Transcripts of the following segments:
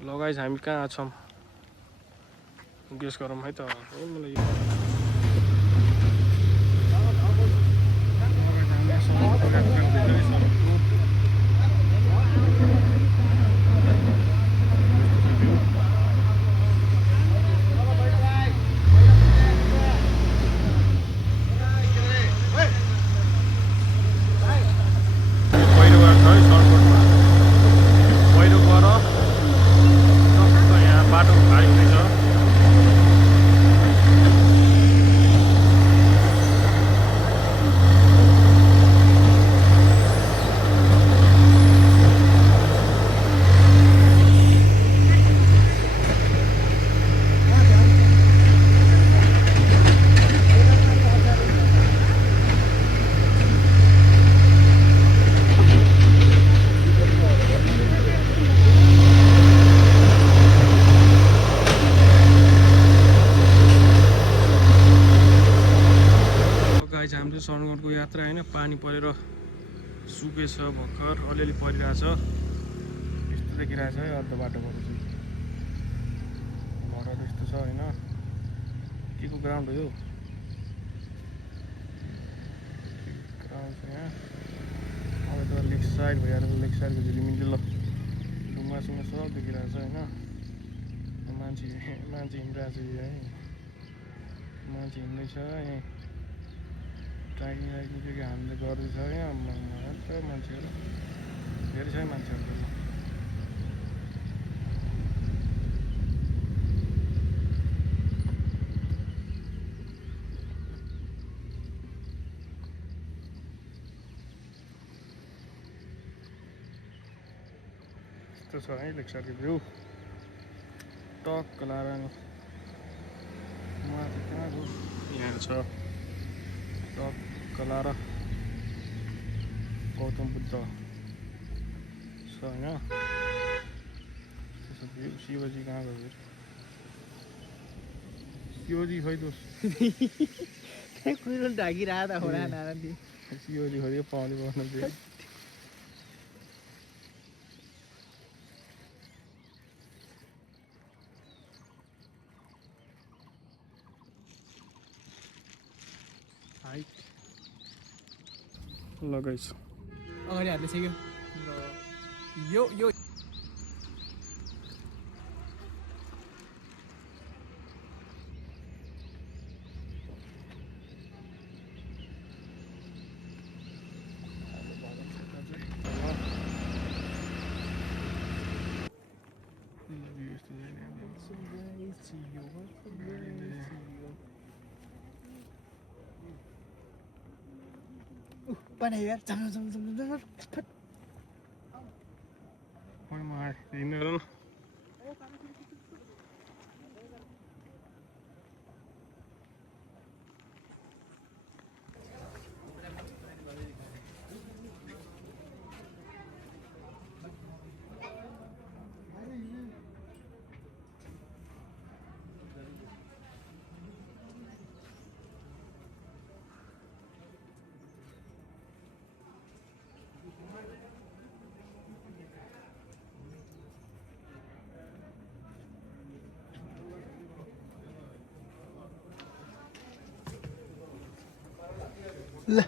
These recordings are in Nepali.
ल गाइस हामी कहाँ छौँ गेस गरौँ है त मलाई हाम्रो सनगढको यात्रा होइन पानी परेर सुकेछ भर्खर अलिअलि परिरहेछ यस्तो देखिरहेछ है अर्ध बाटोबाट चाहिँ घर यस्तो छ होइन के को ग्राउन्ड हो यो ग्राउन्ड छ यहाँ अब त लेक साइड भइहाल्छ लेक साइडको झिलिमिली ल ढुङ्गासुङ्गा सब देखिरहेछ होइन मान्छे हिँडिरहेछ है मान्छे हिँड्दैछ यहाँ ट्राकिङ के हामीले गर्दैछ यहाँ मान्छेहरू धेरै छ मान्छेहरू यस्तो छ है लेक साइडको भ्यू टक्क लाएर नि माथि कहाँ गयो यहाँ छ टक्क लाएर गौतम बुद्ध छ होइन शिवजी कहाँ गयो शिवजी खै दोस् कुरो ढाकिरहेको त होला नारायण शिवजी खै पाउने बस्नु थियो लगाइछु अगाडि हाल्दै छ यो यो Pan here, jam. Why am I in there? ल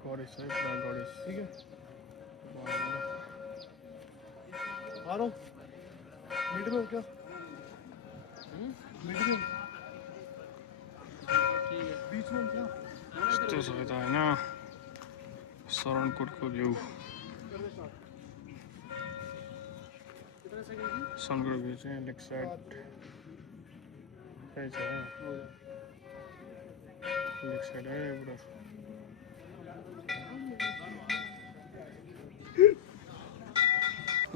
गणेश है पुरा गणेश ठीक है आ रहा हूँ मिड में हो क्या मिड में बीच में क्या यस्तो छ त होइन शरणकोटको भ्यू सनकोट भ्यू चाहिँ लेक साइड त्यही छ लेक साइड है पुरा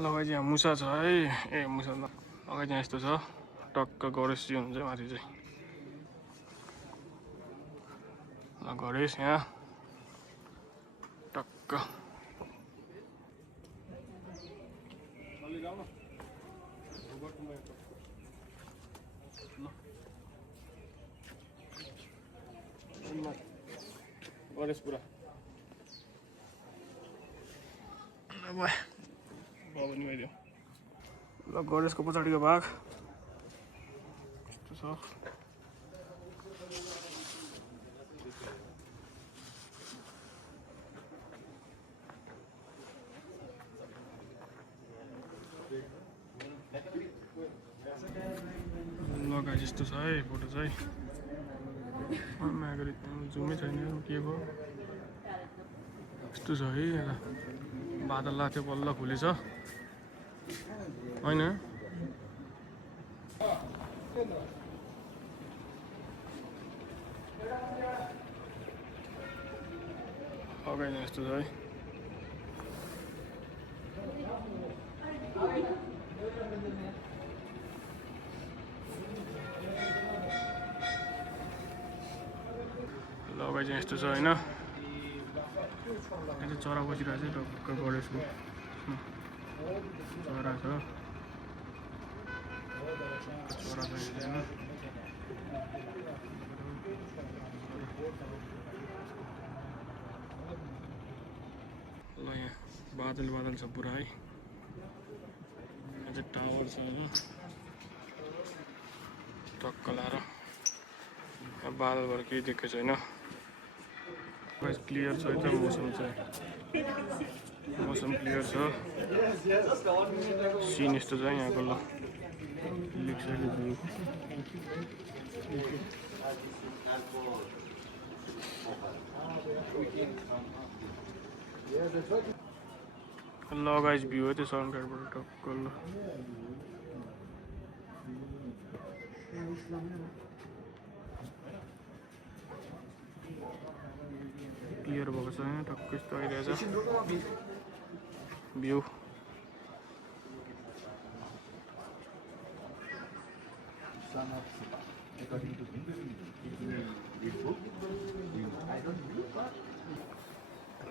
लगाइ यहाँ मुसा छ है ए मुसा लगाइ यहाँ यस्तो छ टक्क गणेशजी हुनुहुन्छ माथि चाहिँ ल गणेश यहाँ टक्क गणेश पुरा बाबा निभाइदियो ल गणेशको पछाडिको भाग यस्तो छ लगाए जस्तो छ है फोटो चाहिँ जुमै छैन के भयो यस्तो छ है यहाँ बादल लाग्थ्यो बल्ल खुलेछ होइन अगाडि यस्तो छ है लगाइ चाहिँ यस्तो छ होइन यहाँ चरा बसिरहेको छ ढक्क गणेशको चरा छ चरा चाहिँ होइन ल यहाँ बादल बादल छ पुरा है यहाँ चाहिँ टावर छ होइन टक्क लाएर यहाँ बादलबाट केही देखेको छैन क्लियर छ एकदम मौसम चाहिँ मौसम क्लियर छ सिन यस्तो छ यहाँको ल लेक साइड भ्यू ल गाइस भ्यू हो त्यो सनराइजबाट टक्क ल क्लियर भएको छ यहाँ टक्क यस्तो आइरहेछ भ्यू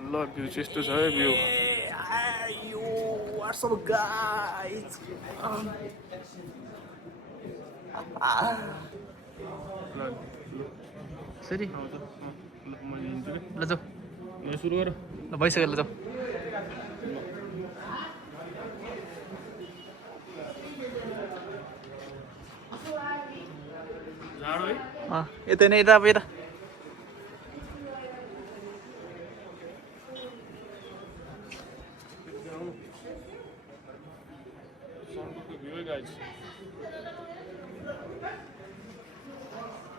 ल भ्यू चाहिँ यस्तो छ है view What's up, guys? Sorry ल मैले लिन्छु कि ल जाऊ ल सुरु गर ल भइसक्यो ल जाऊ जाडो है यता नै यता अब यता सनरुफको भ्यू है गाइस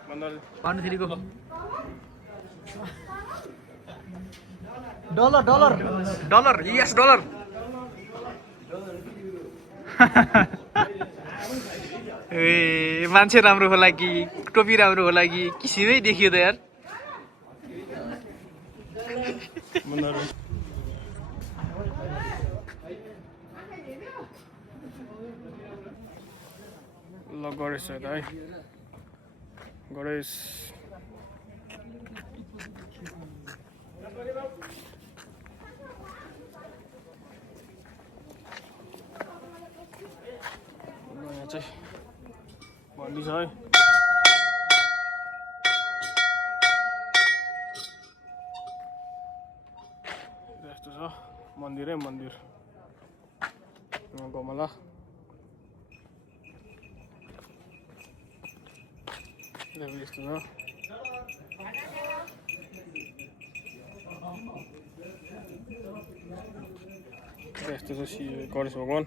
भन्दा पाण्डुखेरीको Dollar, dollar. डलर यस डलर ए मान्छे राम्रो होला कि टोपी राम्रो होला कि किसिमै देखियो त यार ल गणेश छ त है गणेश यहाँ चाहिँ भन्दी छ है यस्तो छ मन्दिरै मन्दिर गमला यस्तो छ यस्तो छ गणेश भगवान्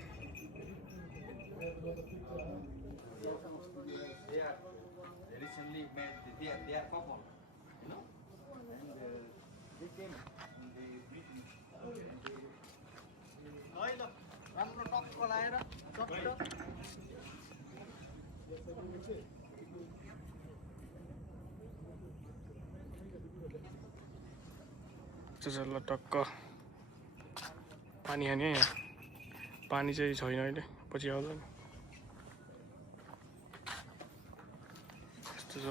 ल टक्क पानी हान्यो यहाँ पानी चाहिँ छैन अहिले पछि आउँदैन यस्तो छ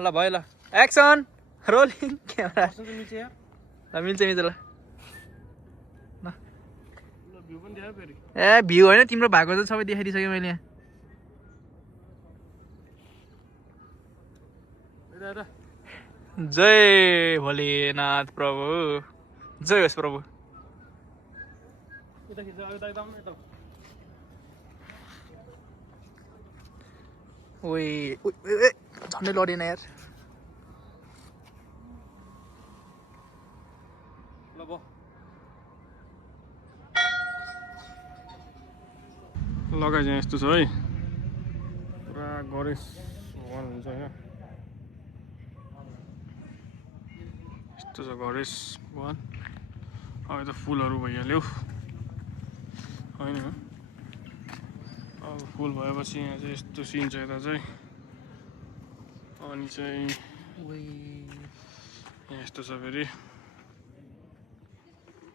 ल भयो ल एक्सन रोलिङ क्यामेरा ल मिल्छ मिल्छ ल भ्यू पनि देखायो फेरि ए भ्यू होइन तिम्रो भएको त सबै देखाइदिइसकेँ मैले यहाँ यता जय भोलेनाथ प्रभु, जय होस् प्रभु। यता खिच्छ यता यता आउनु यता ओइ झन्डै लडेन यार। ल ब लगाइ चाहिँ यस्तो छ है, पुरा गणेश भगवान हुन्छ होइन, यस्तो छ गणेश भगवान। अब यता फुलहरू भइहाल्यो होइन, अब फुल भएपछि यहाँ चाहिँ यस्तो सिन छ यता चाहिँ, अनि चाहिँ यहाँ यस्तो छ फेरि,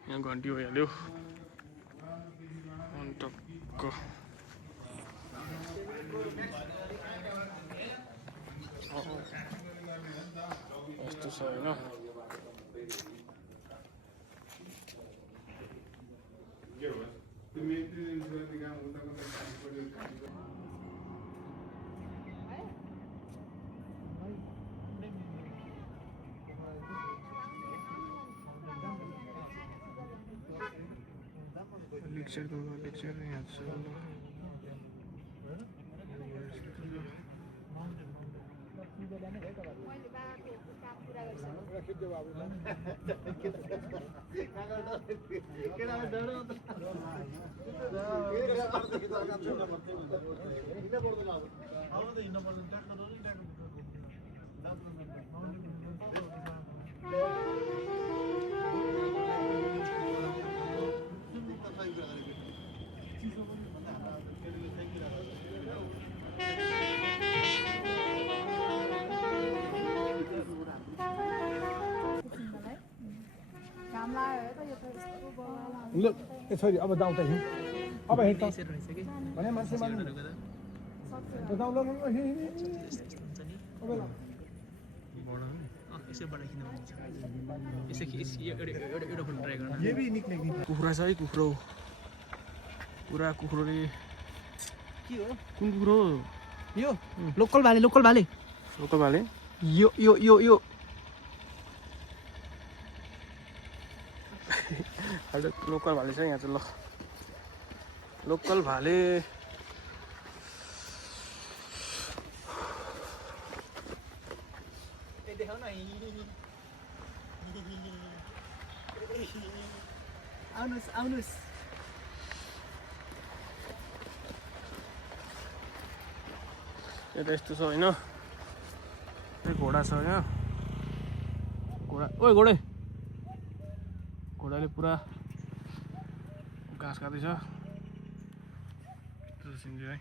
यहाँ घन्टी भइहाल्यो अनि टक्क यस्तो छ होइन। लेक्चर यहाँ छ ल यसरी अब जाउँ त हिँड, अब हिँड त भने मान्छे मान्नु जाउँ ल कुखुरा छ है, कुखुरो पुरा कुखुरोले के हो कुन कुखुरो यो? लोकल भाले, लोकल भाले, लोकल भाले यो यो यो यो लोकल भाले छ यहाँ चाहिँ। ल लोकल भाले आउनुहोस् आउनुहोस्। यता यस्तो छ होइन, घोडा छ यहाँ, घोडा ओइ घोडे, घोडाले पुरा घाँस खाँदैछ, यस्तो सिन चाहिँ है।